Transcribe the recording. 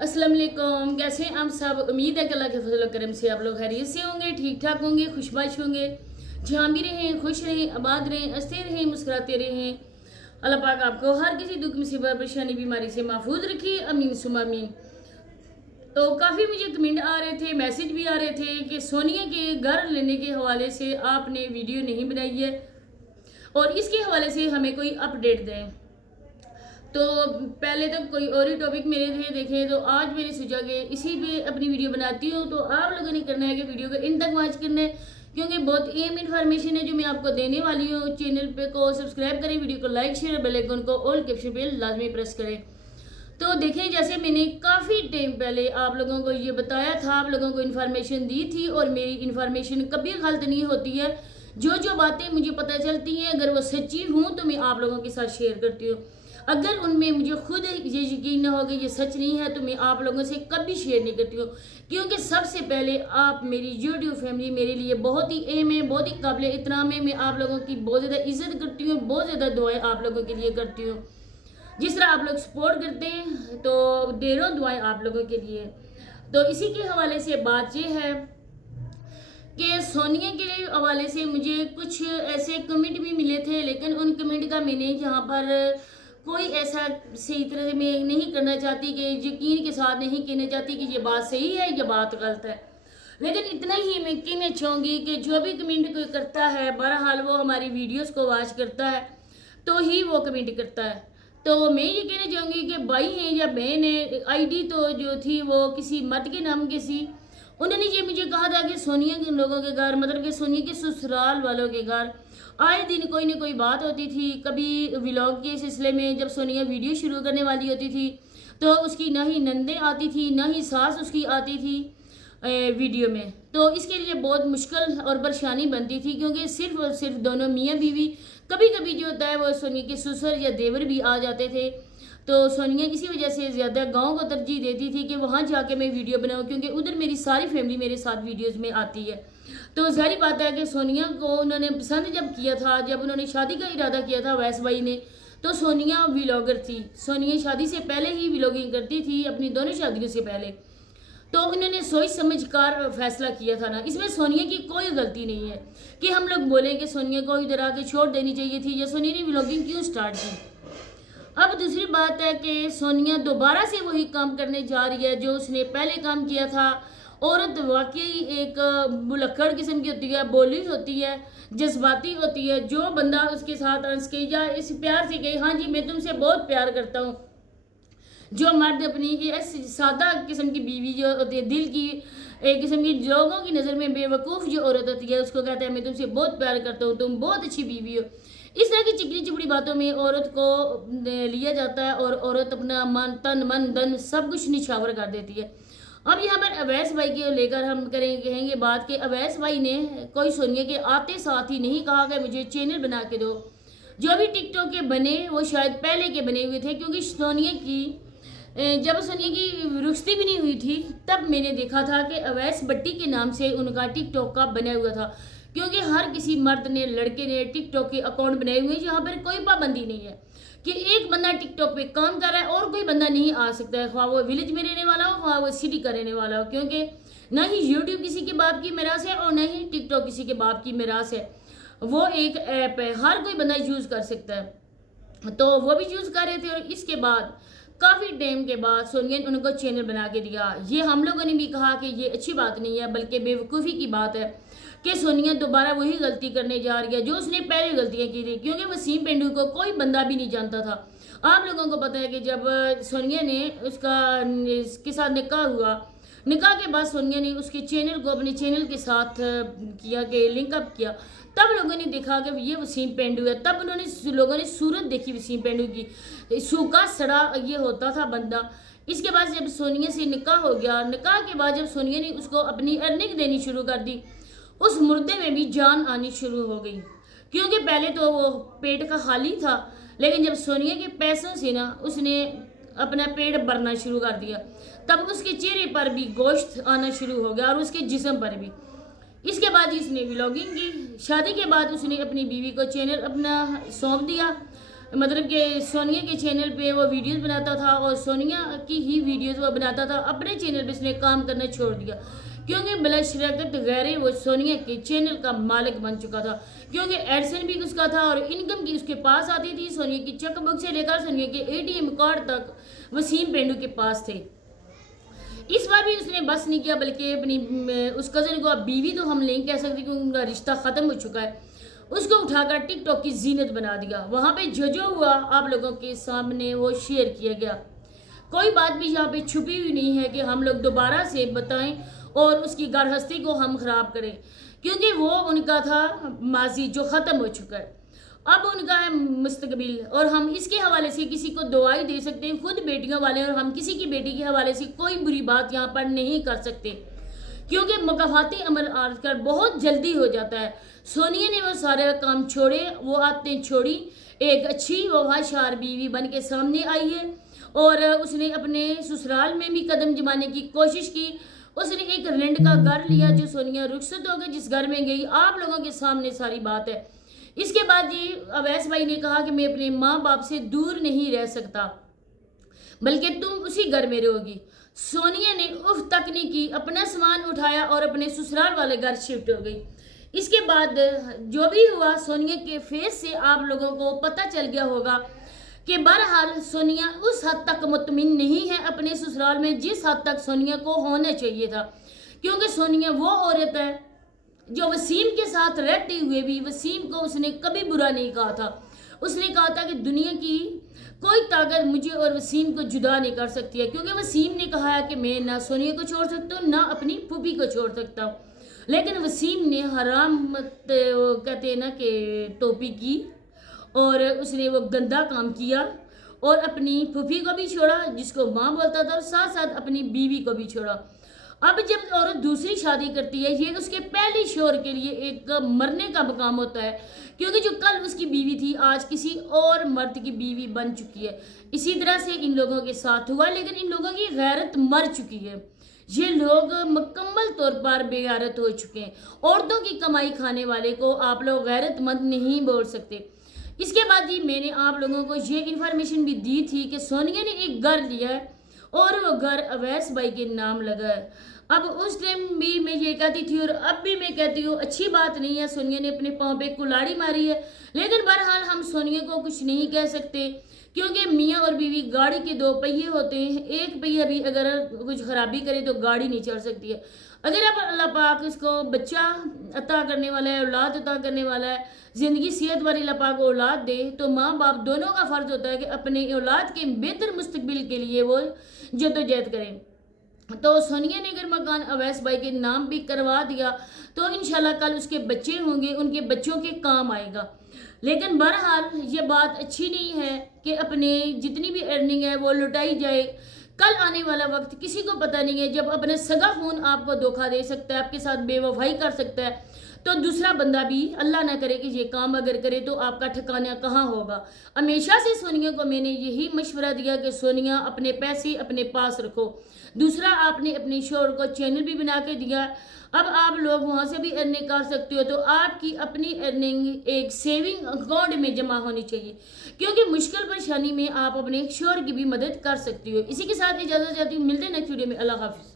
अस्सलाम वालेकुम। कैसे हैं आप सब? उम्मीद है कि अल्लाह के फजल करम से आप लोग खैरियत से होंगे, ठीक ठाक होंगे, खुशबाश होंगे। जहाँ भी रहें खुश रहें, आबाद रहें, हंसते रहें, मुस्कुराते रहें। अल्लाह पाक आपको हर किसी दुख मुसीबत परेशानी बीमारी से महफूज रखिए, अमीन सुमा अमीन। तो काफ़ी मुझे कमेंट आ रहे थे, मैसेज भी आ रहे थे कि सोनिया के घर लेने के हवाले से आपने वीडियो नहीं बनाई है और इसके हवाले से हमें कोई अपडेट दें। तो पहले तो कोई और ही टॉपिक मेरे थे देखे, तो आज मैंने सोचा कि इसी पे अपनी वीडियो बनाती हूँ। तो आप लोगों ने करना है कि वीडियो को इन तक वॉच करना है, क्योंकि बहुत अहम इन्फॉर्मेशन है जो मैं आपको देने वाली हूँ। चैनल पे को सब्सक्राइब करें, वीडियो को लाइक शेयर, बेल आइकन को ऑल कैप्शन पे लाजमी प्रेस करें। तो देखें, जैसे मैंने काफ़ी टाइम पहले आप लोगों को ये बताया था, आप लोगों को इन्फॉर्मेशन दी थी, और मेरी इन्फॉर्मेशन कभी गलत नहीं होती है। जो जो बातें मुझे पता चलती हैं, अगर वो सच्ची हूँ तो मैं आप लोगों के साथ शेयर करती हूँ। अगर उनमें मुझे खुद ये यकीन न हो कि ये सच नहीं है तो मैं आप लोगों से कभी शेयर नहीं करती हूँ, क्योंकि सबसे पहले आप मेरी यूट्यूब फैमिली मेरे लिए बहुत ही अहम है, बहुत ही काबिल इत्तराम है। मैं आप लोगों की बहुत ज़्यादा इज्जत करती हूँ, बहुत ज़्यादा दुआएं आप लोगों के लिए करती हूँ। जिस तरह आप लोग सपोर्ट करते हैं तो दे रहा हूँ दुआएं आप लोगों के लिए। तो इसी के हवाले से बात ये है कि सोनिया के हवाले से मुझे कुछ ऐसे कमेंट भी मिले थे, लेकिन उन कमेंट का मैंने यहाँ पर कोई ऐसा सही तरह से मैं नहीं करना चाहती कि यकीन के साथ नहीं कहना चाहती कि ये बात सही है या बात गलत है। लेकिन इतना ही मैं कहना चाहूँगी कि जो भी कमेंट कोई करता है, बहरहाल वो हमारी वीडियोस को वॉच करता है तो ही वो कमेंट करता है। तो मैं ये कहना चाहूँगी कि भाई हैं या बहन है, आईडी तो जो थी वो किसी मत के नाम की सी। उन्होंने ये मुझे कहा था कि सोनिया के लोगों के घर, मतलब कि सोनिया के ससुराल वालों के घर आए दिन कोई ना कोई बात होती थी। कभी व्लॉग के सिलसिले में जब सोनिया वीडियो शुरू करने वाली होती थी तो उसकी ना ही नंदें आती थी, ना ही सास उसकी आती थी वीडियो में। तो इसके लिए बहुत मुश्किल और परेशानी बनती थी, क्योंकि सिर्फ और सिर्फ दोनों मियाँ बीवी, कभी कभी जो होता है वो सोनिया के ससुर या देवर भी आ जाते थे। तो सोनिया इसी वजह से ज़्यादा गांव को तरजीह देती थी कि वहाँ जाके मैं वीडियो बनाऊँ, क्योंकि उधर मेरी सारी फैमिली मेरे साथ वीडियोज़ में आती है। तो जाहिर बात है कि सोनिया को उन्होंने पसंद जब किया था, जब उन्होंने शादी का इरादा किया था वैस भाई ने, तो सोनिया व्लॉगर थी। सोनिया शादी से पहले ही व्लॉगिंग करती थी, अपनी दोनों शादियों से पहले। तो उन्होंने सोच समझ कर फैसला किया था ना, इसमें सोनिया की कोई गलती नहीं है कि हम लोग बोलें कि सोनिया को इधर आके छोड़ देनी चाहिए थी या सोनिया ने व्लॉगिंग क्यों स्टार्ट की। अब दूसरी बात है कि सोनिया दोबारा से वही काम करने जा रही है जो उसने पहले काम किया था। औरत वाकई एक बुलक्कड़ किस्म की होती है, बोली होती है, जज्बाती होती है। जो बंदा उसके साथ हंस के या इस प्यार से कहे हाँ जी मैं तुमसे बहुत प्यार करता हूँ, जो मर्द अपनी सादा किस्म की बीवी जो होती है, दिल की एक किस्म की, लोगों की नज़र में बेवकूफ़ जो औरत होती है, उसको कहता है मैं तुमसे बहुत प्यार करता हूँ, तुम बहुत अच्छी बीवी हो। इस तरह की चिकनी चुपड़ी बातों में औरत को लिया जाता है और औरत अपना मन तन मन धन सब कुछ निछावर कर देती है। अब यहाँ पर अवैस भाई के लेकर हम कहेंगे बात कि अवैस भाई ने कोई सोनिया के आते साथ ही नहीं कहा कि मुझे चैनल बना के दो। जो भी टिकटॉक के बने वो शायद पहले के बने हुए थे, क्योंकि सोनिया की जब सोनिया की रुश्ती भी नहीं हुई थी तब मैंने देखा था कि अवैस भट्टी के नाम से उनका टिकटॉक का बना हुआ था। क्योंकि हर किसी मर्द ने, लड़के ने टिकटॉक के अकाउंट बनाए हुए हैं, जहाँ पर कोई पाबंदी नहीं है कि एक बंदा टिकटॉक पे काम कर रहा है और कोई बंदा नहीं आ सकता है, ख्वाह वो विलेज में रहने वाला हो, ख्वाह वो सिटी का रहने वाला हो। क्योंकि ना ही यूट्यूब किसी के बाप की मिरास है और ना ही टिकटॉक किसी के बाप की मिरास है। वो एक ऐप है, हर कोई बंदा यूज़ कर सकता है। तो वो भी यूज़ कर रहे थे और इसके बाद काफ़ी टाइम के बाद सोनिया ने उनको चैनल बना के दिया। ये हम लोगों ने भी कहा कि ये अच्छी बात नहीं है, बल्कि बेवकूफ़ी की बात है कि सोनिया दोबारा वही गलती करने जा रही है जो उसने पहले गलतियां की थी। क्योंकि वसीम पेंडू को कोई बंदा भी नहीं जानता था। आप लोगों को पता है कि जब सोनिया ने इसके साथ निकाह हुआ, निकाह के बाद सोनिया ने उसके चैनल को अपने चैनल के साथ किया कि लिंकअप किया, तब लोगों ने देखा कि ये वसीम पेंडू है। तब लोगों ने सूरत देखी वसीम पेंडू की, सूखा सड़ा ये होता था बंदा। इसके बाद जब सोनिया से निकाह हो गया, निकाह के बाद जब सोनिया ने उसको अपनी अर्निंग देनी शुरू कर दी, उस मुर्दे में भी जान आनी शुरू हो गई। क्योंकि पहले तो वो पेट का खाली था, लेकिन जब सोनिया के पैसों से ना उसने अपना पेट भरना शुरू कर दिया, तब उसके चेहरे पर भी गोश्त आना शुरू हो गया और उसके जिस्म पर भी। इसके बाद इसने व्लॉगिंग की। शादी के बाद उसने अपनी बीवी को चैनल अपना सौंप दिया। मतलब कि सोनिया के चैनल पे वो वीडियोस बनाता था और सोनिया की ही वीडियोस वो बनाता था। अपने चैनल पे उसने काम करना छोड़ दिया क्योंकि बिला शराकत गैर वो सोनिया के चैनल का मालिक बन चुका था, क्योंकि एडसन भी उसका था और इनकम की उसके पास आती थी। सोनिया की चेकबुक से लेकर सोनिया के ATM कार्ड तक वसीम पेंडू के पास थे। इस बार भी उसने बस नहीं किया, बल्कि अपनी उस कज़न को, अब बीवी तो हम नहीं कह सकते क्योंकि उनका रिश्ता ख़त्म हो चुका है, उसको उठाकर टिकटॉक की जीनत बना दिया। वहाँ पे जो हुआ आप लोगों के सामने वो शेयर किया गया। कोई बात भी यहाँ पे छुपी हुई नहीं है कि हम लोग दोबारा से बताएं और उसकी गरहस्ती को हम ख़राब करें, क्योंकि वो उनका था माजी जो ख़त्म हो चुका है, अब उनका है मुस्तकबिल। और हम इसके हवाले से किसी को दुआई दे सकते हैं, खुद बेटियों वाले, और हम किसी की बेटी के हवाले से कोई बुरी बात यहाँ पर नहीं कर सकते, क्योंकि मकाफाती अमल आजकल बहुत जल्दी हो जाता है। सोनिया ने वो सारे काम छोड़े, वो आदतें छोड़ी, एक अच्छी वफादार बीवी बन के सामने आई है और उसने अपने ससुराल में भी कदम जमाने की कोशिश की। उसने एक रेंट का घर लिया जो सोनिया रुखसत हो गई, जिस घर में गई आप लोगों के सामने सारी बात है। इसके बाद जी अवैस भाई ने कहा कि मैं अपने माँ बाप से दूर नहीं रह सकता, बल्कि तुम उसी घर में रहोगी। सोनिया ने उफ तक नहीं की, अपना सामान उठाया और अपने ससुराल वाले घर शिफ्ट हो गई। इसके बाद जो भी हुआ सोनिया के फेस से आप लोगों को पता चल गया होगा कि बहरहाल सोनिया उस हद तक मुतमिन नहीं है अपने ससुराल में जिस हद तक सोनिया को होना चाहिए था, क्योंकि सोनिया वो औरत है जो वसीम के साथ रहते हुए भी वसीम को उसने कभी बुरा नहीं कहा था। उसने कहा था कि दुनिया की कोई ताकत मुझे और वसीम को जुदा नहीं कर सकती है, क्योंकि वसीम ने कहा है कि मैं ना सोनिया को छोड़ सकता हूँ ना अपनी फूफी को छोड़ सकता हूँ, लेकिन वसीम ने हराम कहते हैं ना कि टोपी की और उसने वो गंदा काम किया और अपनी फूफी को भी छोड़ा जिसको माँ बोलता था और साथ साथ अपनी बीवी को भी छोड़ा। अब जब औरत दूसरी शादी करती है ये उसके पहले शोहर के लिए एक मरने का मकाम होता है, क्योंकि जो कल उसकी बीवी थी आज किसी और मर्द की बीवी बन चुकी है। इसी तरह से इन लोगों के साथ हुआ, लेकिन इन लोगों की गैरत मर चुकी है। ये लोग मुकम्मल तौर पर बेगैरत हो चुके हैं। औरतों की कमाई खाने वाले को आप लोग गैरतमंद नहीं बोल सकते। इसके बाद जी मैंने आप लोगों को ये इन्फॉर्मेशन भी दी थी कि सोनिया ने एक घर लिया है और वो घर अवैस भाई के नाम लगा है। अब उस टाइम भी मैं ये कहती थी और अब भी मैं कहती हूँ अच्छी बात नहीं है, सोनिया ने अपने पाँव पे कुल्हाड़ी मारी है, लेकिन बहरहाल हम सोनिया को कुछ नहीं कह सकते, क्योंकि मियाँ और बीवी गाड़ी के दो पहिए होते हैं, एक पहिया भी अगर कुछ खराबी करे तो गाड़ी नहीं चल सकती है। अगर अब अल्लाह पाक इसको बच्चा अता करने वाला है, औलाद अता करने वाला है, ज़िंदगी सेहत वाली अल्लाह पाक औलाद दे, तो माँ बाप दोनों का फ़र्ज़ होता है कि अपने औलाद के बेहतर मुस्तकबिल के लिए वो जद्दोजहद करें। तो सोनिया ने अगर मकान अवैस भाई के नाम भी करवा दिया तो इंशाल्लाह कल उसके बच्चे होंगे, उनके बच्चों के काम आएगा। लेकिन बहरहाल ये बात अच्छी नहीं है कि अपने जितनी भी अर्निंग है वो लुटाई जाए। कल आने वाला वक्त किसी को पता नहीं है, जब अपने सगा खून आपको धोखा दे सकता है, आपके साथ बेवफाई कर सकता है, तो दूसरा बंदा भी अल्लाह ना करे कि ये काम अगर करे तो आपका ठिकाना कहाँ होगा। हमेशा से सोनिया को मैंने यही मशवरा दिया कि सोनिया अपने पैसे अपने पास रखो। दूसरा आपने अपने शोहर को चैनल भी बना के दिया, अब आप लोग वहाँ से भी अर्निंग कर सकते हो, तो आपकी अपनी अर्निंग एक सेविंग अकाउंट में जमा होनी चाहिए, क्योंकि मुश्किल परेशानी में आप अपने शोहर की भी मदद कर सकती हो। इसी के साथ इजाज़त चाहती हूँ, मिलते हैं नेक्स्ट वीडियो में। अल्लाह हाफिज़।